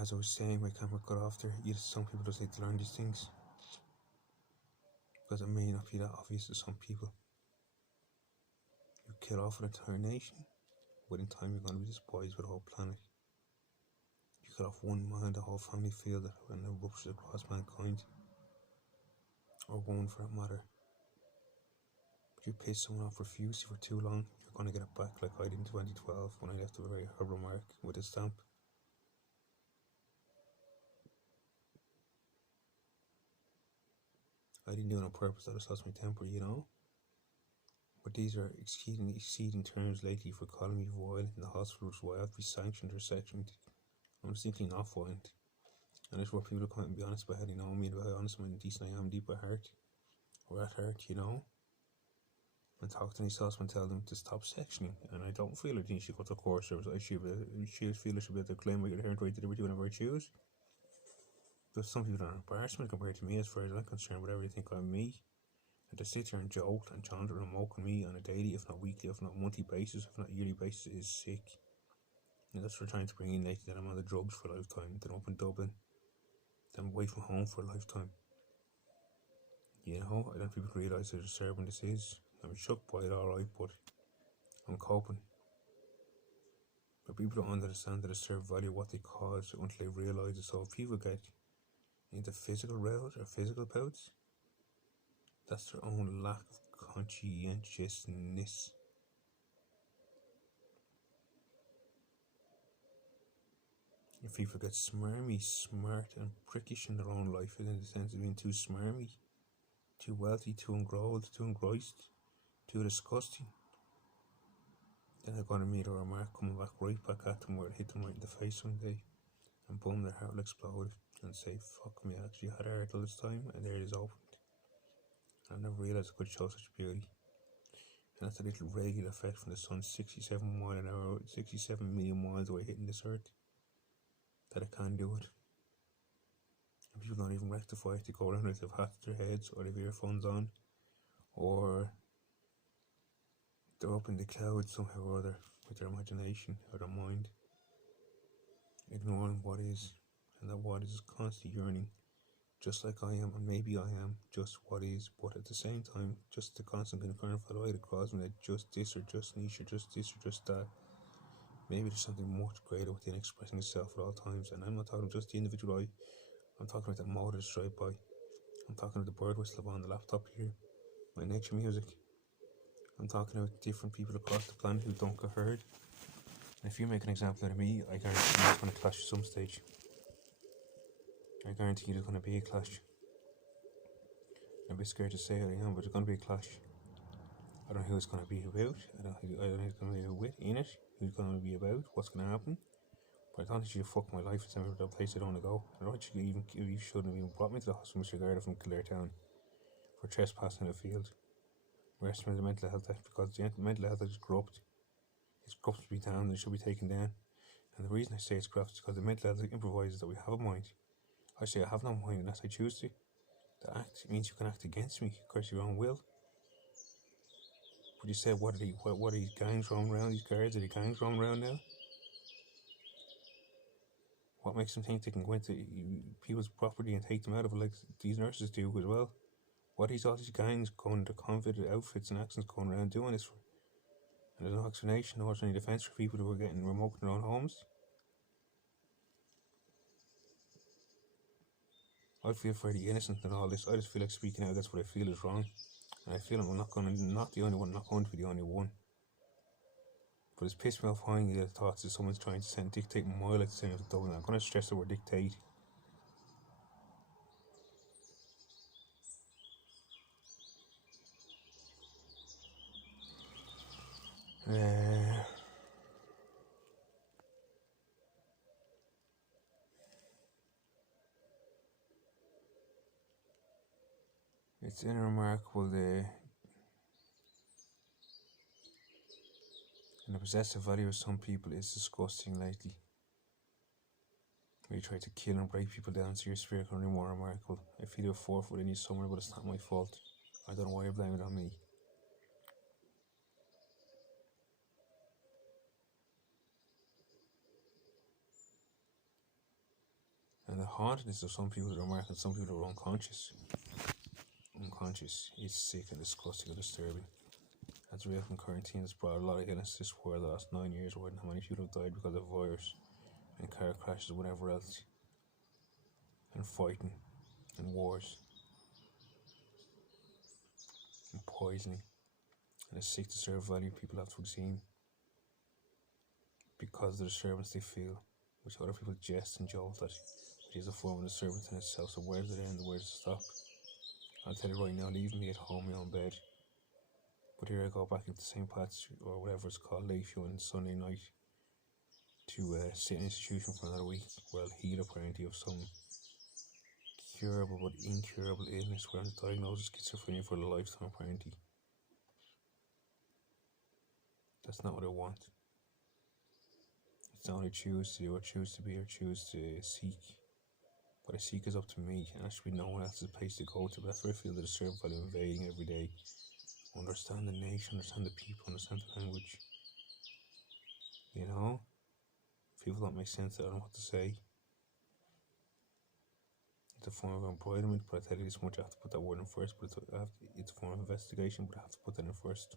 As I was saying, my camera cut off there. Some people just like to learn these things because it may not be that obvious to some people. You kill off an entire nation, but in time you're going to be despised by the whole planet. You kill off one man, the whole family feel that and it ruptures across mankind, or one for that matter. But you piss someone off profusely for too long, you're going to get it back like I did in 2012 when I left a very hard remark with a stamp. I didn't do it on purpose, I just lost my temper, you know? But these are exceeding terms lately for calling me violent in the hospitals where I have to be sanctioned or sectioned. I'm simply not violent. And it's where people come out and be honest about how they know me and about how honest and decent I am deep at heart. Or at heart, you know? And talk to myself and tell them to stop sectioning. And I don't feel like they should go to court service. I feel I should be able to claim my inherent right to liberty whenever I choose. But some people are an embarrassment compared to me as far as I'm concerned, whatever they think I'm me. And to sit here and joke and chant and mock on me on a daily, if not weekly, if not monthly basis, if not yearly basis is sick. And that's what we're trying to bring in lately, that I'm on the drugs for a lifetime, that I'm up in Dublin, that I'm away from home for a lifetime. You know, I don't think people realise how disturbing this is. I'm shook by it alright, but I'm coping. But people don't understand the disturbed value of what they cause until they realise it. So if people get into physical rows or physical bouts, that's their own lack of conscientiousness. If people get smarmy, smart and prickish in their own life, in the sense of being too smarmy, too wealthy, too engrossed, too engrossed, too disgusting, then they're going to meet a remark coming back right back at them where it hit them right in the face one day, and boom, their heart will explode and say, fuck me, I actually had a heart all this time, and there it is opened. And I never realised it could show such beauty. And that's a little radial effect from the sun 67 million miles away hitting this earth, that it can do it. And people don't even rectify it. They go around like they've hats to their heads, or they've earphones on, or they're up in the clouds somehow or other with their imagination or their mind, ignoring what is, and that what is constantly yearning, just like I am, and maybe I am just what is, but at the same time, just the constant concern for the light across me that just this or just niche or just this or just that. Maybe there's something much greater within expressing itself at all times, and I'm not talking just the individual eye. I'm talking about the motor that's drive by. I'm talking about the bird whistle on the laptop here, my nature music. I'm talking about different people across the planet who don't get heard. And if you make an example out of me, I guarantee it's going to clash at some stage. I guarantee there's going to be a clash. I'm a bit scared to say it, I am, but there's going to be a clash. I don't know who it's going to be about. I don't know who it's going to be with in it. Who's going to be about? What's going to happen? But I don't think you fuck my life and send me to a place I don't want to go. I don't think you shouldn't have even brought me to the hospital, Mr. Garda from Kildare Town, for trespassing in a field. Arrest me with the mental health act, because the mental health act is corrupt. It's corrupt to be down and it should be taken down. And the reason I say it's corrupt is because the mental health act improvises that we have a mind. I say I have no mind unless I choose to. The act means you can act against me, because your own will. But you said, what are these gangs roaming around, these guards? Are the gangs roaming around now? What makes them think they can go into people's property and take them out of it like these nurses do as well? What is all these gangs going to convict outfits and accents going around doing this for? And there's no explanation or any defence for people who are getting remote in their own homes. I feel fairly innocent in all this. I just feel like speaking out. That's what I feel is wrong, and I feel I'm not the only one. I'm not going to be the only one. But it's pissed me off finding the thoughts that someone's trying to dictate my life saying to Dublin. I'm going to stress the word dictate. It's unremarkable and the possessive value of some people is disgusting lately. Where you try to kill and break people down so your spirit can be more remarkable. I feel a forth within you somewhere, but it's not my fault. I don't know why you blame it on me. And the hauntedness of some people that are marked, some people are unconscious. Unconscious. It's sick and disgusting and disturbing. As real from quarantine has brought a lot of illness to this world the last 9 years, where how many people have died because of virus and car crashes and whatever else, and fighting and wars and poisoning, and a sick disturbed value people have to seen because of the disturbance they feel, which other people jest and joke that it is a form of disturbance in itself. So where does it end? Where does it stop? I'll tell you right now, leave me at home, my own bed. But here I go back into the same paths, or whatever it's called, Lakeview on Sunday night, to sit in an institution for another week where I'll heal apparently of some curable but incurable illness where I'm diagnosed with schizophrenia for a lifetime apparently. That's not what I want. It's not what I choose to do, or choose to be, or choose to seek. What I seek is up to me, and there should be no one else's place to go to. But that's where I feel the disturbed value invading every day. Understand the nation, understand the people, understand the language. You know? If people don't make sense, I don't know what to say. It's a form of embroiderment, but I tell you this much, I have to put that word in first. But it's a form of investigation, but I have to put that in first.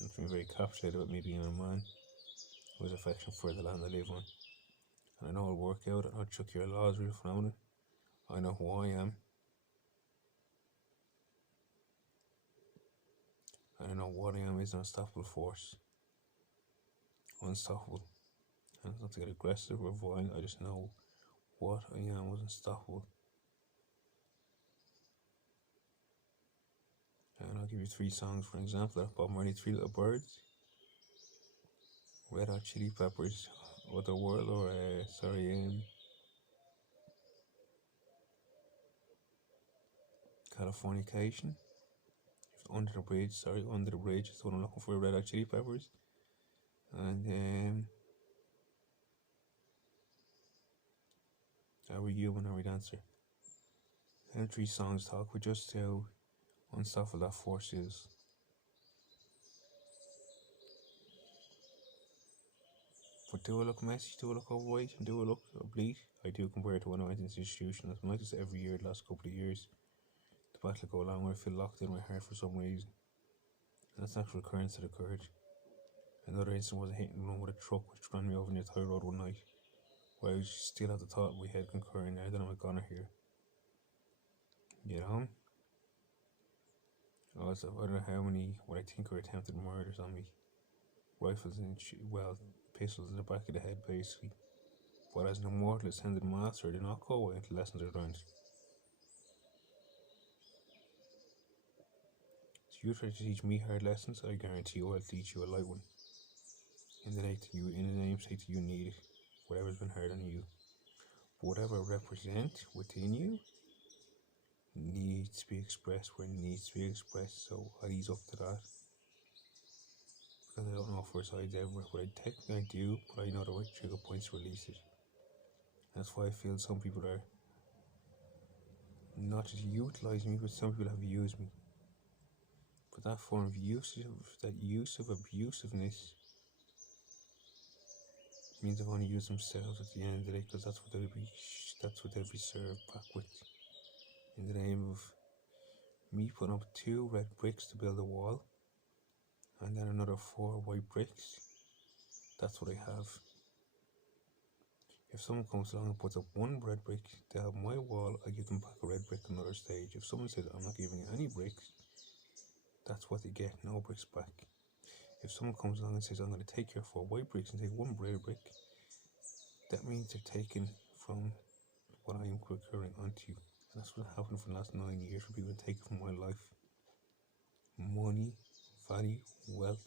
And I'm very captivated about me being a man who has affection for the land I live on. And I know I'll work out, and I'll chuck your laws real phenomenal. I know who I am. And I know what I am is an unstoppable force. Unstoppable. And it's not to get aggressive or violent, I just know what I am was unstoppable. And I'll give you 3 songs for example. Bob Marley, 3 Little Birds, Red Hot Chili Peppers, Other World, or Californication. Under the Bridge, is what I'm looking for, Red Hot Chili Peppers. And Are We Human, Are We Dancer? And 3 songs talk with just how unstoppable that force is. But do I look messy? Do I look overweight? And do I look oblique? I do compared to when I went into the institution. I've been like this every year the last couple of years. The battle go along where I feel locked in my heart for some reason. And that's an actual occurrence that occurred. Another incident was a hit and run with a truck which ran me over near Thai Road one night, where I still had the thought in my head concurring, I don't know, I'm gonna hear. You know? Also, I don't know how many, what I think are attempted murders on me. Rifles and pistols in the back of the head basically. But as an immortal ascended master, I do not go away until lessons are learned. If you try to teach me hard lessons, I guarantee you I'll teach you a light one. In the namesake that you need it, whatever's been hard on you. But whatever I represent within you needs to be expressed where it needs to be expressed, so I'll ease up to that. Because I don't know if we're sides everywhere, but I technically do, but I know the right trigger points to release it. That's why I feel some people are not just utilising me, but some people have used me. But that form of use of abusiveness means they've only used themselves at the end of the day, because that's what they'll be served back with. In the name of me putting up 2 red bricks to build a wall, and then another 4 white bricks. That's what I have. If someone comes along and puts up 1 red brick to help my wall, I give them back a red brick another stage. If someone says I'm not giving any bricks, that's what they get, no bricks back. If someone comes along and says I'm going to take your 4 white bricks and take 1 red brick, that means they're taking from what I am procuring onto you. And that's what happened for the last 9 years, for people taking from my life. Money, value, wealth,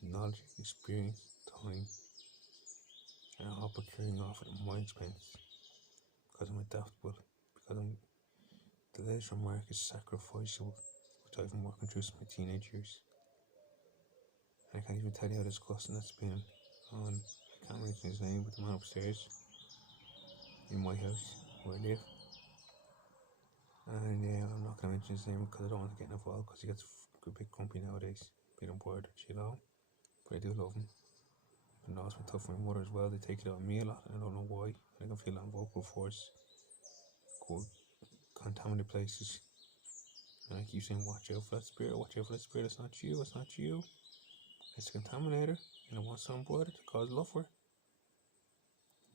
knowledge, experience, time, and I'm all procuring off at my expense. Because I'm adaptable, because the leisure mark is sacrificable, which I've been working through since my teenage years. And I can't even tell you how disgusting that's been on, I can't mention his name, but the man upstairs in my house where I live. And I'm not going to mention his name because I don't want to get involved, because he gets a bit grumpy nowadays, a bit embroidered, you know. But I do love him. I know it's been tough for my mother as well. They take it out on me a lot, and I don't know why. I can feel that in vocal force. Go contaminate places. And I keep saying, watch out for that spirit, watch out for that spirit. It's not you, it's not you. It's a contaminator, and I want some water to cause love for.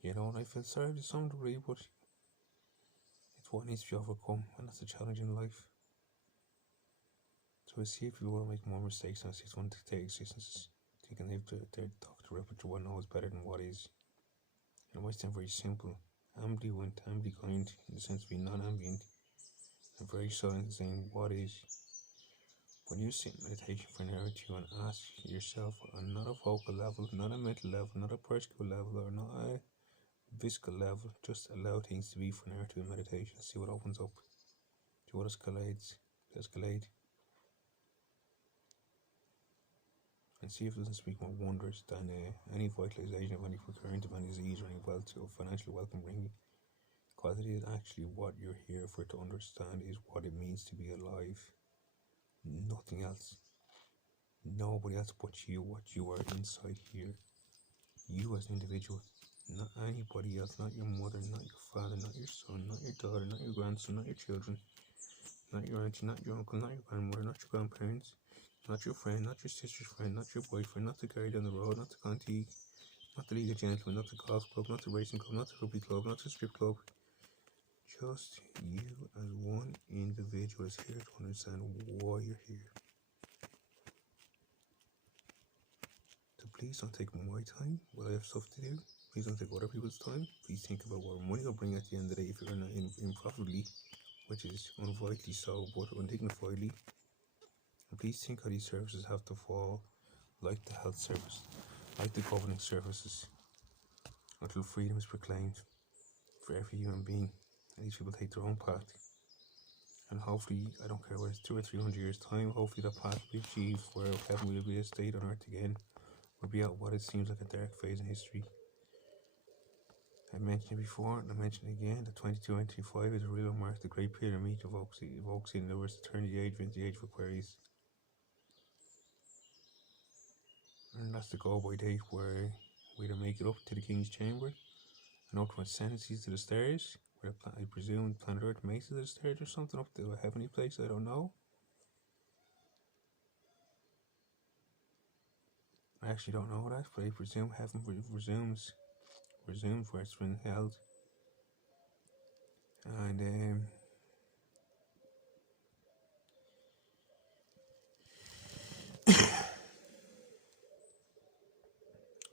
And I feel sorry to some degree, but it's what needs to be overcome, and that's a challenge in life. So I see if you want to make more mistakes, and I see it's one to take existence, thinking they're talk to repertoire what knows better than what is. And it might sound very simple, ambivalent, kind, in the sense of being non-ambient, and very silent, saying what is. When you sit in meditation for an hour or two and ask yourself on not a vocal level, not a mental level, not a practical level, or not a physical level, just allow things to be for an hour or two in meditation, see what opens up, see what escalate, and see if it doesn't speak more wonders than any vitalization of any current of any disease or any wealth or financial wealth can bring you. Because it is actually what you're here for to understand is what it means to be alive. Nothing else. Nobody else but you, what you are inside here. You as an individual. Not anybody else, not your mother, not your father, not your son, not your daughter, not your grandson, not your children, not your auntie, not your uncle, not your grandmother, not your grandparents, not your friend, not your sister's friend, not your boyfriend, not the guy down the road, not the contique, not the League of Gentlemen, not the golf club, not the racing club, not the rugby club, not the strip club. Just you as one individual is here to understand why you're here. So please don't take my time while I have stuff to do. Please don't take other people's time. Please think about what money you'll bring at the end of the day if you're not improperly, which is unvitally so, but undignifiedly. And please think how these services have to fall, like the health service, like the governing services, until freedom is proclaimed for every human being, and these people take their own path. And hopefully, I don't care whether it's 200 or 300 years time, hopefully that path will be achieved where heaven will be a state on earth again. We'll be at what it seems like a dark phase in history. I mentioned it before, and I mentioned it again, that 2225 is a real mark. The Great Pyramid evokes in the words to turn the age into the age of Aquarius. And that's the go-by date where we either make it up to the King's Chamber and up to ascendancies to the stars, where I presume planet Earth makes it to the stars or something, up to a heavenly place, I don't know. I actually don't know that, but I presume heaven resumes where it's been held. And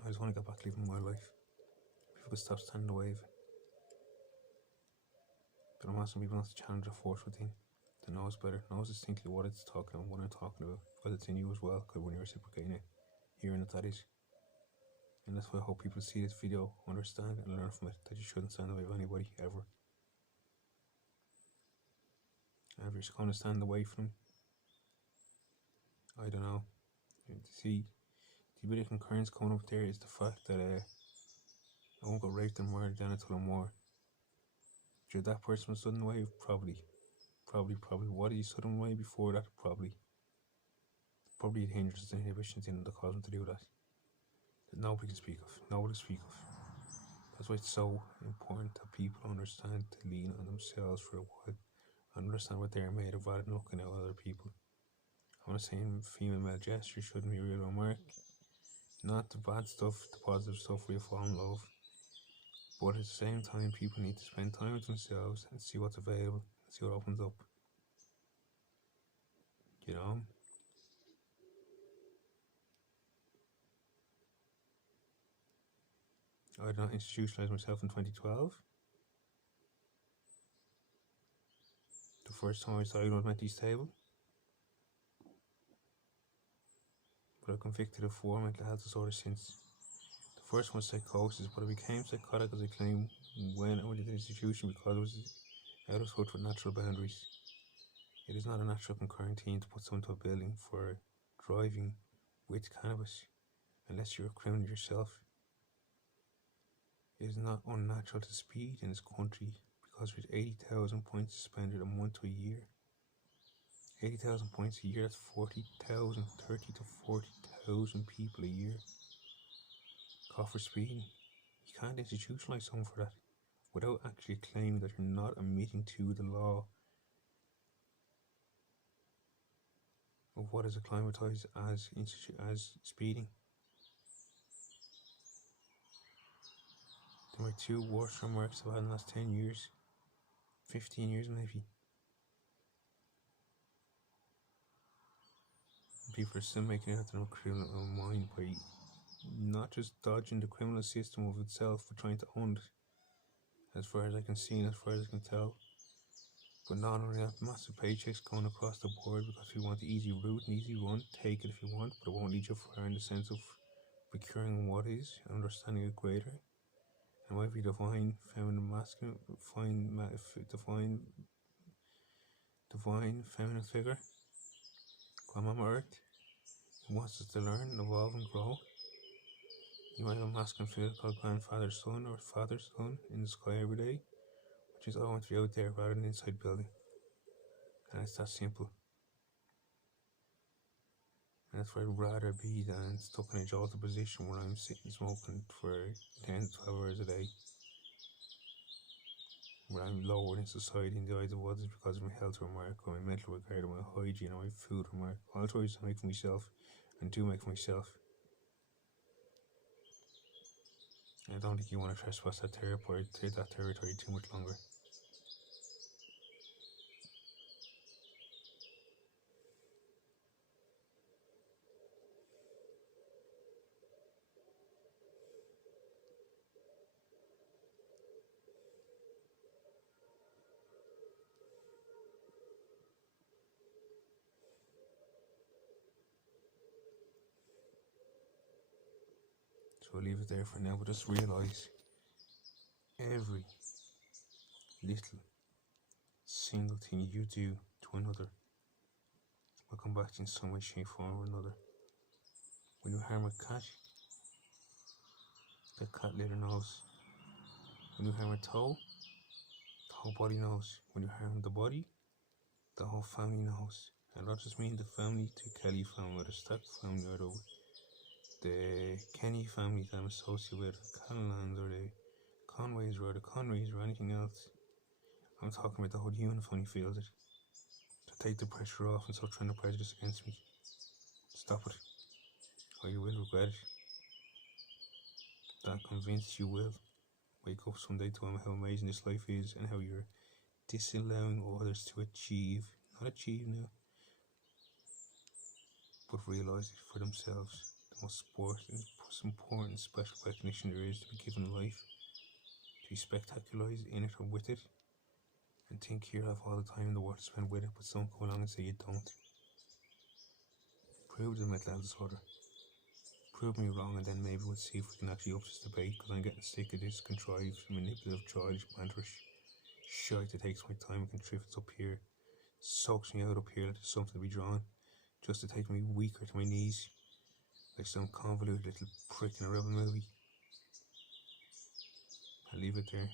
I just want to get back living my life. People could stop standing in the way of it. But I'm asking people not to challenge the force within, that knows better, knows distinctly what it's talking about, what I'm talking about, because it's in you as well, because when you're reciprocating it, hearing it, that is. And that's why I hope people see this video, understand and learn from it, that you shouldn't stand in the way of anybody, ever. And if you're just going to stand away from, I don't know, see, the bit of concurrence coming up there is the fact that I won't go raped and murdered down until I'm more. Should that person was stood in the way? Probably. What did you stood in the way before that? Probably hindrances and inhibitions in that cause them to do that nobody can speak of. That's why it's so important that people understand to lean on themselves for a while and understand what they're made of rather than looking at other people. I'm not saying female male gestures shouldn't be real remark, not the bad stuff, the positive stuff where you fall in love, but at the same time people need to spend time with themselves and see what's available and see what opens up, you know. I did not institutionalize myself in 2012. The first time I was diagnosed mentally stable. But I've convicted of 4 mental health disorders since. The first one was psychosis, but I became psychotic as I claim when I went into the institution because it was out of touch with natural boundaries. It is not a natural concurrent thing to put someone into a building for driving with cannabis, unless you're a criminal yourself. It is not unnatural to speed in this country because there's 80,000 points suspended a month to a year. 80,000 points a year, that's 30 to 40,000 people a year. caught for speeding. You can't institutionalize someone for that without actually claiming that you're not admitting to the law of what is acclimatized as speeding. They're my two worst remarks I've had in the last 10 years, 15 years maybe. People are still making it out of a criminal mind by not just dodging the criminal system of itself, but trying to own it, as far as I can see and as far as I can tell. But not only that, massive paychecks going across the board because we want the easy route and easy run. Take it if you want, but it won't lead you far in the sense of procuring what is and understanding it greater. It might be divine, feminine, masculine, divine, feminine figure. Grandmama Earth, who wants us to learn, evolve, and grow. You might have a masculine figure called grandfather's son or father's son in the sky every day, which is I want to be out there rather than inside building. And it's that simple. And that's where I'd rather be than stuck in a jolted position where I'm sitting smoking for 10 to 12 hours a day. Where I'm lowered in society in the eyes of others because of my health remark or my mental regard or my hygiene or my food remark. All choices I make for myself and do make for myself. And I don't think you want to trespass that territory too much longer. So I'll leave it there for now, but just realise every little single thing you do to another will come back in some way, shape, form or another. When you harm a cat, the cat litter knows. When you harm a toe, the whole body knows. When you harm the body, the whole family knows. And not just mean the family, the Kelly family or the Stack family or the Kenny family that I'm associated with, the Callans or the Conways or the Conrays or anything else. I'm talking about the whole human family feels it. To take the pressure off and stop trying to prejudice against me. Stop it, or you will regret it. That convinced you will wake up someday to how amazing this life is and how you're disallowing others to achieve, not achieve now, but realise it for themselves. The most important special recognition there is to be given life, to be spectacularised in it or with it, and think you have all the time in the world to spend with it, but some come along and say you don't. Prove the mental health disorder. Prove me wrong, and then maybe we'll see if we can actually up this debate, because I'm getting sick of this contrived, manipulative, childish, banterish shite that takes my time and contributes up here, soaks me out up here like there's something to be drawn, just to take me weaker to my knees, like some convoluted little prick in a rebel movie. I'll leave it there.